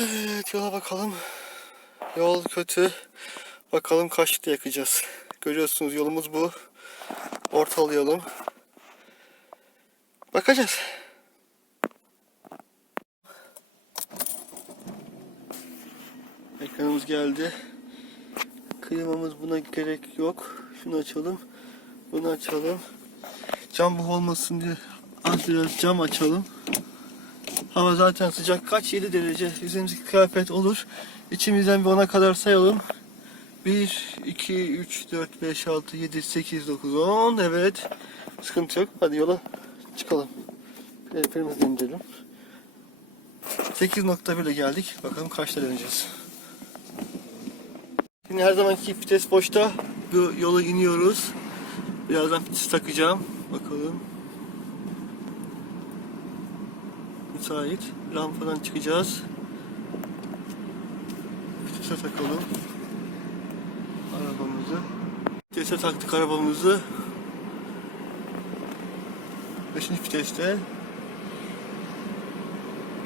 Evet yola bakalım. Yol kötü. Bakalım kaçta yakacağız. Görüyorsunuz yolumuz bu. Ortalayalım. Bakacağız. Ekranımız geldi. Klimamız buna gerek yok. Şunu açalım. Bunu açalım. Cam bu olmasın diye az biraz cam açalım. Hava zaten sıcak. Kaç? 7 derece. Üzerimizdeki kıyafet olur. İçimizden bir 10'a kadar sayalım. 1, 2, 3, 4, 5, 6, 7, 8, 9, 10. Evet. Sıkıntı yok. Hadi yola çıkalım. Ellerimizi indirelim. 8.1 ile geldik. Bakalım kaçta döneceğiz. Şimdi her zamanki vites boşta. Bu yola iniyoruz. Birazdan vites takacağım. Bakalım. Müsait. Rampadan çıkacağız. Vitese takalım. Arabamızı. Vitese taktık arabamızı. Beşinci viteste.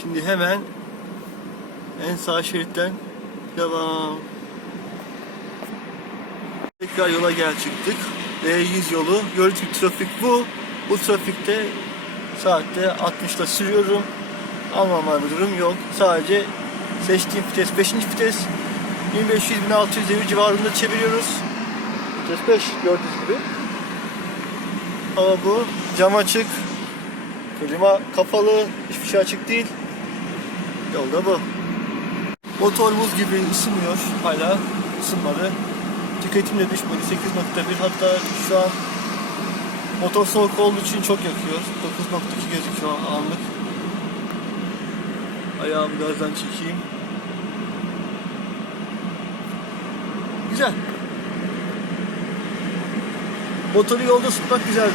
Şimdi hemen en sağ şeritten devam. Tekrar yola gel çıktık. D100 yolu. Gördüğünüz trafik bu. Bu trafikte saatte 60'la sürüyorum. Anormal bir durum yok. Sadece seçtiğim vites 5. vites 1500-1600 devir civarında çeviriyoruz. Vites 5 gördüğünüz gibi. Hava bu. Cam açık. Klima kapalı. Hiçbir şey açık değil. Yolda bu. Motor buz gibi ısınmıyor. Hala ısınmadı. Tüketim de düşmedi. 8.1 hatta şu an motor soğuk olduğu için çok yakıyor. 9.2 gözüküyor anlık. Ayağımı gazdan çekeyim. Güzel. Motoru yolda ısıtmak güzeldi.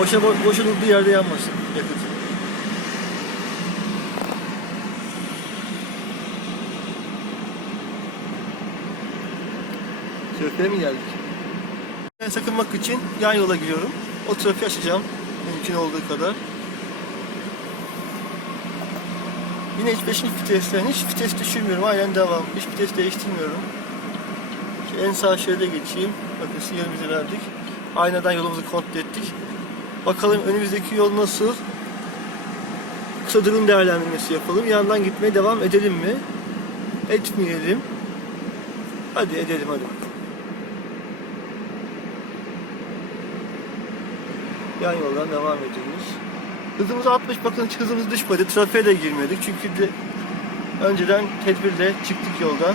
Boşa bo- boşa durduğu yerde yanmasın yakıt. Trafiğe mi geldik? Sakınmak için yan yola giriyorum. O trafiği açacağım mümkün olduğu kadar. Yine hiç 5. vitesten hiç vites düşürmüyorum. Aynen devam. Hiç vites değiştirmiyorum. Şu en sağ şeride geçeyim. Bakın sinyalimizi verdik. Aynadan yolumuzu kontrol ettik. Bakalım önümüzdeki yol nasıl? Kısa durum değerlendirmesi yapalım. Yandan gitmeye devam edelim mi? Etmeyelim. Hadi edelim hadi. Yan yoldan devam ediyoruz. Hızımız 60 bakın hızımız düşmedi. Trafiğe de girmedik çünkü de önceden tedbirle çıktık yoldan.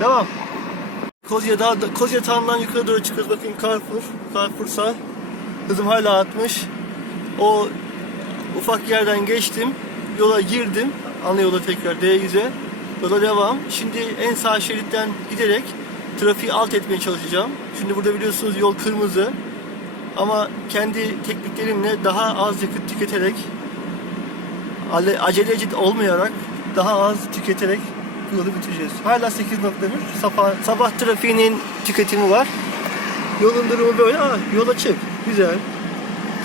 Devam. Kozya daha Kozya Tağı'ndan yukarı doğru çıkıyoruz. Bakın Carrefour. Carrefour'sa hızım hala 60. O ufak yerden geçtim. Yola girdim. Ana yola tekrar D100'e. Yola devam. Şimdi en sağ şeritten giderek trafiği alt etmeye çalışacağım. Şimdi burada biliyorsunuz yol kırmızı. Ama kendi tekniklerimle daha az yakıt tüketerek aceleci olmayarak daha az tüketerek bu yolu bitireceğiz. Hala 8.1 sabah, sabah trafiğinin tüketimi var. Yolun durumu böyle. Aa, yol açık. Güzel.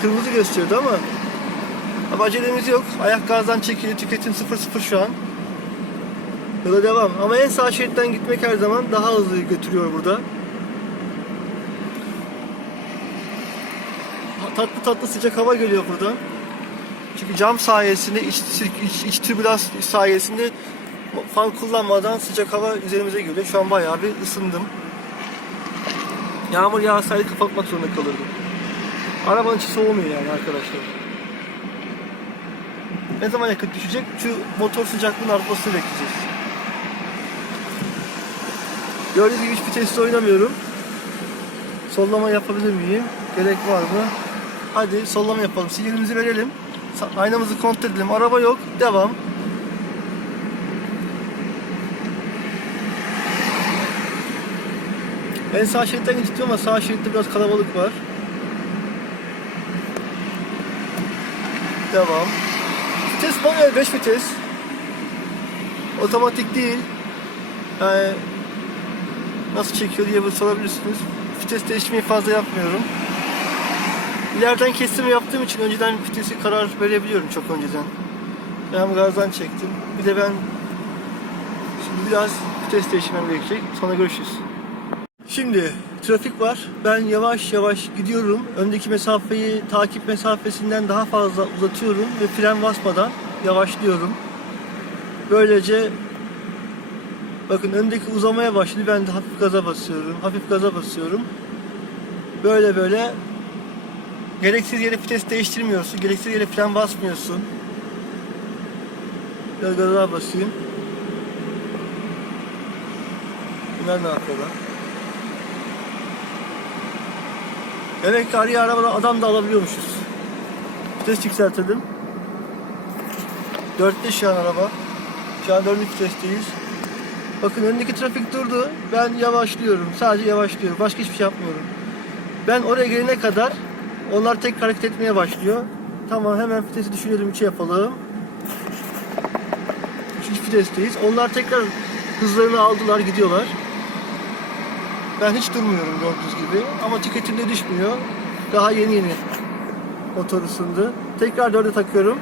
Kırmızı gösteriyordu ama ama acelemiz yok. Ayak gazdan çekili. Tüketim 0.0 şu an. Yola devam. Ama en sağ şeritten gitmek her zaman daha hızlı götürüyor burada. Tatlı tatlı sıcak hava geliyor buradan. Çünkü cam sayesinde iç, iç, iç türbülans sayesinde fan kullanmadan sıcak hava üzerimize geliyor. Şu an bayağı bir ısındım. Yağmur yağsaydı kapatmak zorunda kalırdım. Arabanın içi soğumuyor yani arkadaşlar. Ne zaman yakıt düşecek? Şu motor sıcaklığının artmasını bekleyeceğiz. Gördüğünüz gibi hiçbir testi oynamıyorum. Sollama yapabilir miyim? Gerek var mı? Hadi sollama yapalım. Sinyalimizi verelim. Aynamızı kontrol edelim. Araba yok. Devam. Ben sağ şeritten gittim ama sağ şeritte biraz kalabalık var. Devam. Vites manuel 5 vites. Otomatik değil. Yani nasıl çekiyor diye sorabilirsiniz. Vites değiştirmeyi fazla yapmıyorum. İleriden kesimi yaptığım için önceden vitesi karar verebiliyorum çok önceden. Ayağımı gazdan çektim. Bir de ben şimdi biraz vites değiştirmem gerekecek. Sonra görüşürüz. Şimdi trafik var. Ben yavaş yavaş gidiyorum. Öndeki mesafeyi takip mesafesinden daha fazla uzatıyorum ve fren basmadan yavaşlıyorum. Böylece bakın öndeki uzamaya başladı. Ben de hafif gaza basıyorum. Hafif gaza basıyorum. Böyle böyle gereksiz yere vites değiştirmiyorsun. Gereksiz yere fren basmıyorsun. Biraz gaza basayım. Bunlar ne yapıyorlar? Demek ki araya adam da alabiliyormuşuz. Vites yükseltelim. Dörtte şu an araba. Şu an dördüncü vitesteyiz. Bakın öndeki trafik durdu. Ben yavaşlıyorum. Sadece yavaşlıyorum. Başka hiçbir şey yapmıyorum. Ben oraya gelene kadar onlar tek hareket etmeye başlıyor. Tamam hemen vitesi düşürelim. 3'e yapalım. Üçüncü vitesteyiz. Onlar tekrar hızlarını aldılar gidiyorlar. Ben hiç durmuyorum gördüğünüz gibi. Ama tüketimde düşmüyor. Daha yeni yeni motor ısındı. Tekrar dörde takıyorum.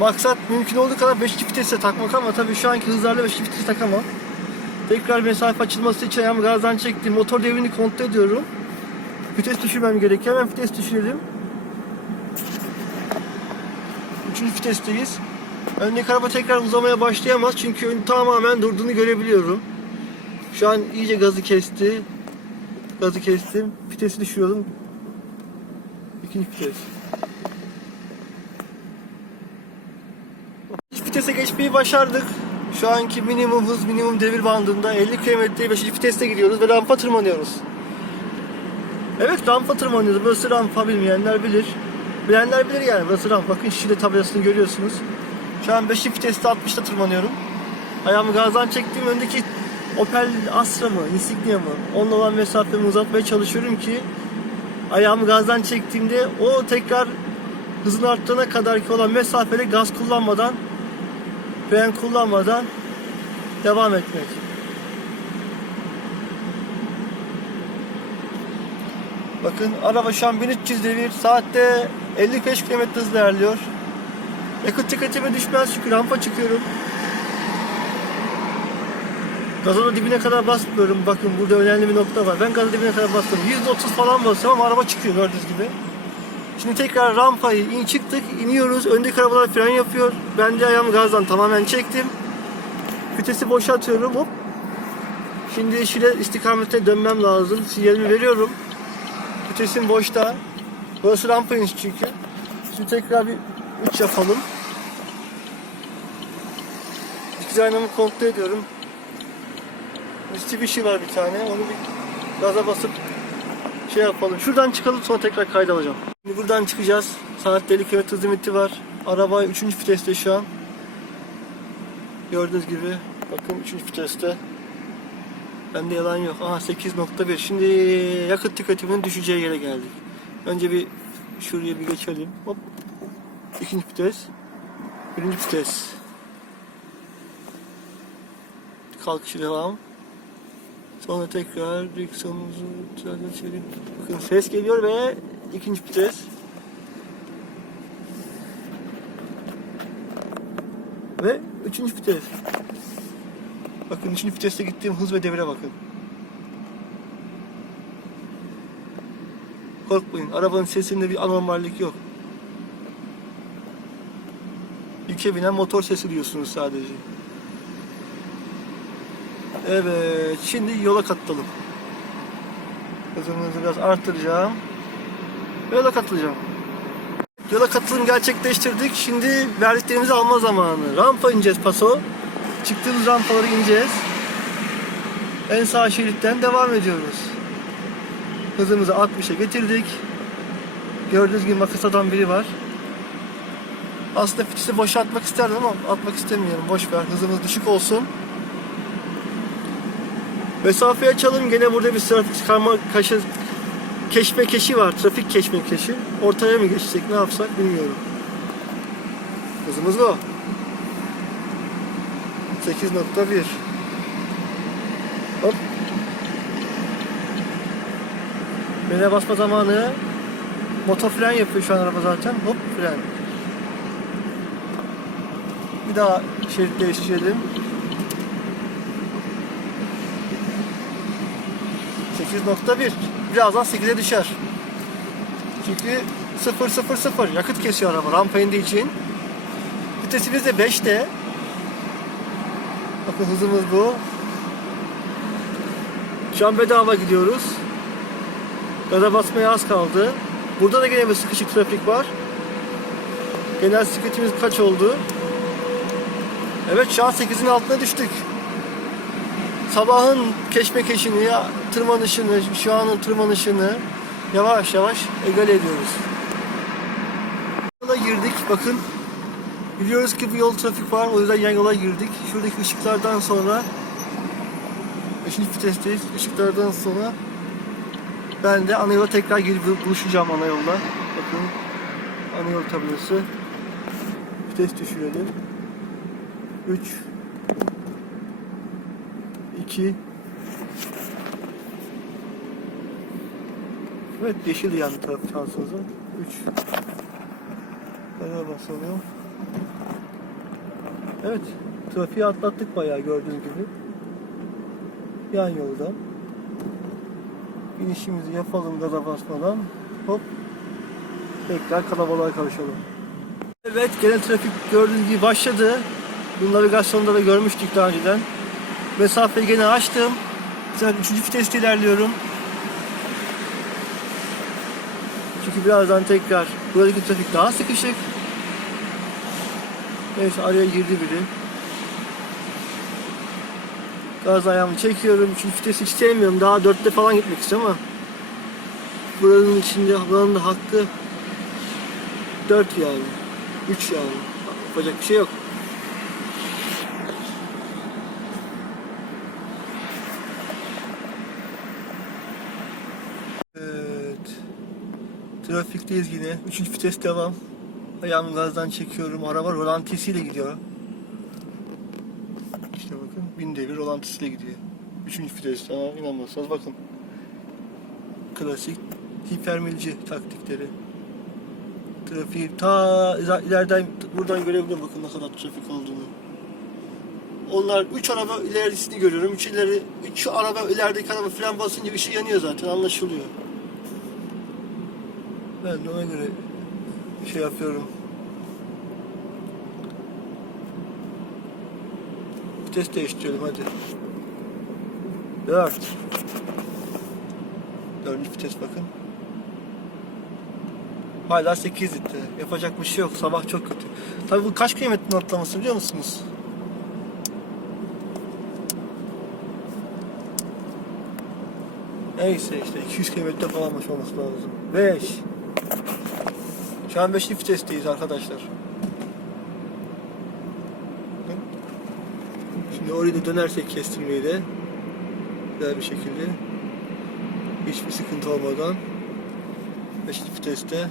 Maksat mümkün olduğu kadar 5. vitese takmak ama tabii şu anki hızlarla 5. vitese takamam. Tekrar mesafe açılması için ayağımı gazdan çektim. Motor devrini kontrol ediyorum. Vites düşürmem gerekiyor. Hemen vites düşürelim. Üçüncü vitesteyiz. Öndeki araba tekrar uzamaya başlayamaz çünkü ön tamamen durduğunu görebiliyorum. Şu an iyice gazı kesti. Gazı kestim. Vitesi düşürüyorum. İkinci vites. Vitese geçmeyi başardık. Şu anki minimum hız, minimum devir bandında 50 km'ye 5. viteste gidiyoruz ve rampa tırmanıyoruz. Evet rampa tırmanıyoruz. Burası rampa bilmeyenler bilir. Bilenler bilir yani. Burası rampa. Bakın Şile tabelasını görüyorsunuz. Şu an 5. viteste 60'ta tırmanıyorum. Ayağımı gazdan çektiğim öndeki Opel Astra mı, Insignia mı? Onunla olan mesafemi uzatmaya çalışıyorum ki ayağımı gazdan çektiğimde o tekrar hızını arttırana kadar ki olan mesafede gaz kullanmadan fren kullanmadan devam etmek. Bakın araba şu an 1300 devir saatte 55 km hızla ilerliyor. Yakıt tüketimi düşmez çünkü rampa çıkıyorum. Gaza da dibine kadar basmıyorum. Bakın burada önemli bir nokta var. Ben gaza dibine kadar bastım. %30 falan basıyorum ama araba çıkıyor gördüğünüz gibi. Şimdi tekrar rampayı in çıktık, iniyoruz. Öndeki arabalar fren yapıyor. Ben de ayağımı gazdan tamamen çektim. Vitesi boşaltıyorum. Hop. Şimdi Şile istikamete dönmem lazım. Sinyalimi veriyorum. Vitesim boşta. Burası rampa iniş çünkü. Şimdi tekrar bir uç yapalım. Dikiz aynamı kontrol ediyorum. Mitsubishi var bir tane. Onu bir gaza basıp şey yapalım. Şuradan çıkalım sonra tekrar kayda alacağım. Şimdi buradan çıkacağız. Saatte 50 km hız limiti var. Araba 3. viteste şu an. Gördüğünüz gibi. Bakın 3. viteste. Bende yalan yok. Aha 8.1. Şimdi yakıt tüketiminin düşeceği yere geldik. Önce bir şuraya bir geçelim. Hop. İkinci vites. Birinci vites. Kalkışı devam. Sonra tekrar direksiyonumuzu düzeltelim. Bakın ses geliyor ve ikinci vites. Ve üçüncü vites. Bakın üçüncü viteste gittiğim hız ve devire bakın. Korkmayın. Arabanın sesinde bir anormallik yok. Yüke binen motor sesi duyuyorsunuz sadece. Evet. Şimdi yola katılalım. Hızımızı biraz artıracağım. Yola katılacağım. Yola katılım gerçekleştirdik. Şimdi verdiklerimizi alma zamanı. Rampa ineceğiz paso. Çıktığımız rampaları ineceğiz. En sağ şeritten devam ediyoruz. Hızımızı 60'a getirdik. Gördüğünüz gibi makas atan biri var. Aslında fitisi boşa atmak isterdim ama atmak istemiyorum. Boş ver. Hızımız düşük olsun. Mesafeyi açalım. Gene burada bir trafik karma kaşı keşme keşi var. Trafik keşme keşi. Ortaya mı geçsek ne yapsak bilmiyorum. Hızımız bu. 8.1 Hop. Frene basma zamanı. Motor fren yapıyor şu an araba zaten. Hop fren. Bir daha şerit değiştirelim. 8.1 Birazdan 8'e düşer. Çünkü 0 0 0 yakıt kesiyor araba rampa indiği için. Vitesimiz de 5'te. Bakın hızımız bu. Şu an bedava gidiyoruz. Gaza basmaya az kaldı. Burada da gene bir sıkışık trafik var. Genel sıkıntımız kaç oldu? Evet şu an 8'in altına düştük. Sabahın keşmekeşini, ya, tırmanışını, şu anın tırmanışını yavaş yavaş egale ediyoruz. Yola girdik bakın. Biliyoruz ki bu yol trafik var o yüzden yan yola girdik. Şuradaki ışıklardan sonra 5. vitesteyiz. Işıklardan sonra ben de ana yola tekrar girip buluşacağım ana yolda. Bakın ana yol tablosu. Vites düşürelim. 3 2 Evet yeşil yandı taraf şansınızın. 3 Bana basalım. Evet trafiği atlattık bayağı gördüğünüz gibi. Yan yolda. İnişimizi yapalım gaza basmadan. Hop. Tekrar kalabalığa kavuşalım. Evet genel trafik gördüğünüz gibi başladı. Bu navigasyonda da görmüştük daha önceden. Mesafeyi gene açtım. Zaten 3. viteste ilerliyorum. Çünkü birazdan tekrar buradaki trafik daha sıkışık. Neyse araya girdi biri. Gaz ayağımı çekiyorum. Çünkü vitesi hiç sevmiyorum. Daha dörtte falan gitmek istiyorum ama buranın içinde buranın da hakkı 4 yani. 3 yani. Yapacak bir şey yok. Evet. Trafikteyiz yine. Üçüncü vites devam. Ayağımı gazdan çekiyorum. Araba rolantisiyle gidiyor. İşte bakın bin devir rolantisiyle gidiyor. Üçüncü vites. Ama inanmazsanız bakın. Klasik hipermilci taktikleri. Trafiği ta ileriden buradan görebiliyorum bakın ne kadar trafik olduğunu. Onlar üç araba ilerisini görüyorum. Üç ileri, üç araba ilerideki araba fren basınca ışığı yanıyor zaten anlaşılıyor. Ben de ona göre şey yapıyorum. Vites değiştirelim hadi. Dört. Dördüncü vites bakın. Hala 8 litre. Yapacak bir şey yok. Sabah çok kötü. Tabii bu kaç kilometrenin atlaması biliyor musunuz? Neyse işte 200 kilometre falanmış olması lazım. 5. Şu an 5. vitesteyiz arkadaşlar. Şimdi orayı da dönersek kestirmeyi de güzel bir şekilde hiçbir sıkıntı olmadan 5. viteste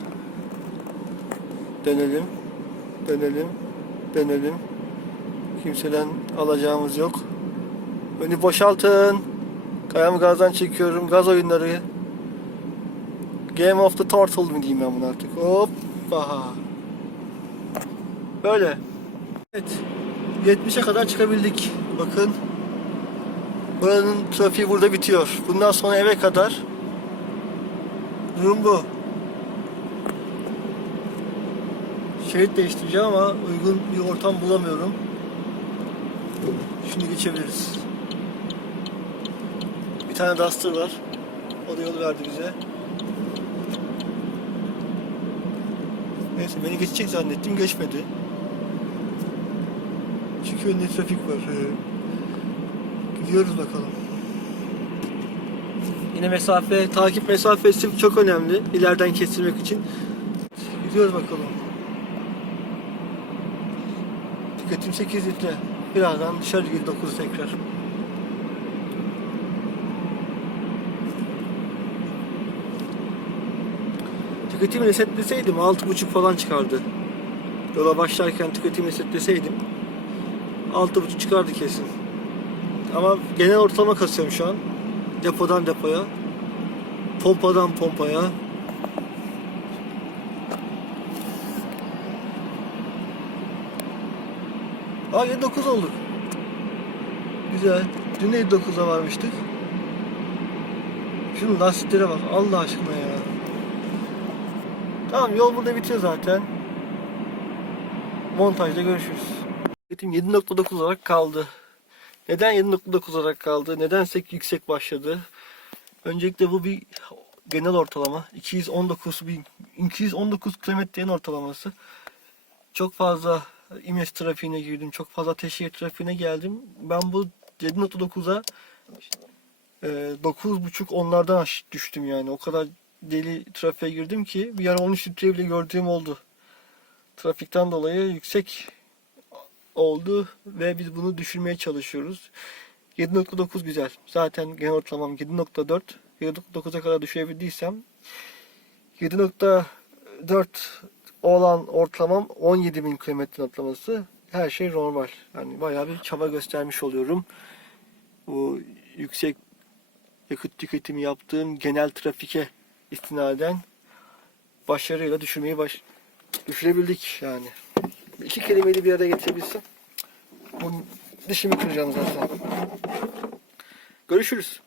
dönelim dönelim dönelim kimseden alacağımız yok önü boşaltın kayamı gazdan çekiyorum gaz oyunları Game of the Turtle mi diyeyim ben bunu artık hoppa böyle evet 70'e kadar çıkabildik bakın buranın trafiği burada bitiyor bundan sonra eve kadar durum bu şerit değiştireceğim ama uygun bir ortam bulamıyorum. Şimdi geçebiliriz. Bir tane Duster var. O da yol verdi bize. Neyse beni geçecek zannettim geçmedi. Çünkü önünde trafik var. Gidiyoruz bakalım. Yine mesafe, takip mesafesi çok önemli. İleriden kestirmek için. Gidiyoruz bakalım. Tüketim 8 litre. Birazdan dışarı gir 9 tekrar. Tüketimi resetleseydim 6.5 falan çıkardı. Yola başlarken tüketimi resetleseydim 6.5 çıkardı kesin. Ama genel ortalama kasıyorum şu an. Depodan depoya. Pompadan pompaya. Aa 9 olduk. Güzel. Dün de 9'a varmıştık. Şunun lastiklere bak Allah aşkına ya. Tamam yol burada bitiyor zaten. Montajda görüşürüz. Betim 7.9 olarak kaldı. Neden 7.9 olarak kaldı? Nedense yüksek başladı. Öncelikle bu bir genel ortalama. 219 bin 219 kilometrenin ortalaması. Çok fazla İMES trafiğine girdim. Çok fazla teşhir trafiğine geldim. Ben bu 7.9'a e, 9.5 onlardan düştüm yani. O kadar deli trafiğe girdim ki bir ara 13 litre bile gördüğüm oldu. Trafikten dolayı yüksek oldu ve biz bunu düşürmeye çalışıyoruz. 7.9 güzel. Zaten genel ortalamam 7.4. 7.9'a kadar düşürebildiysem 7.4 olan ortalamam 17.000 kilometre ortalaması. Her şey normal. Yani bayağı bir çaba göstermiş oluyorum. Bu yüksek yakıt tüketimi yaptığım genel trafike istinaden başarıyla düşürmeyi baş düşürebildik yani. İki kelimeyi bir araya getirebilsem. Bu dişimi kıracağım zaten. Görüşürüz.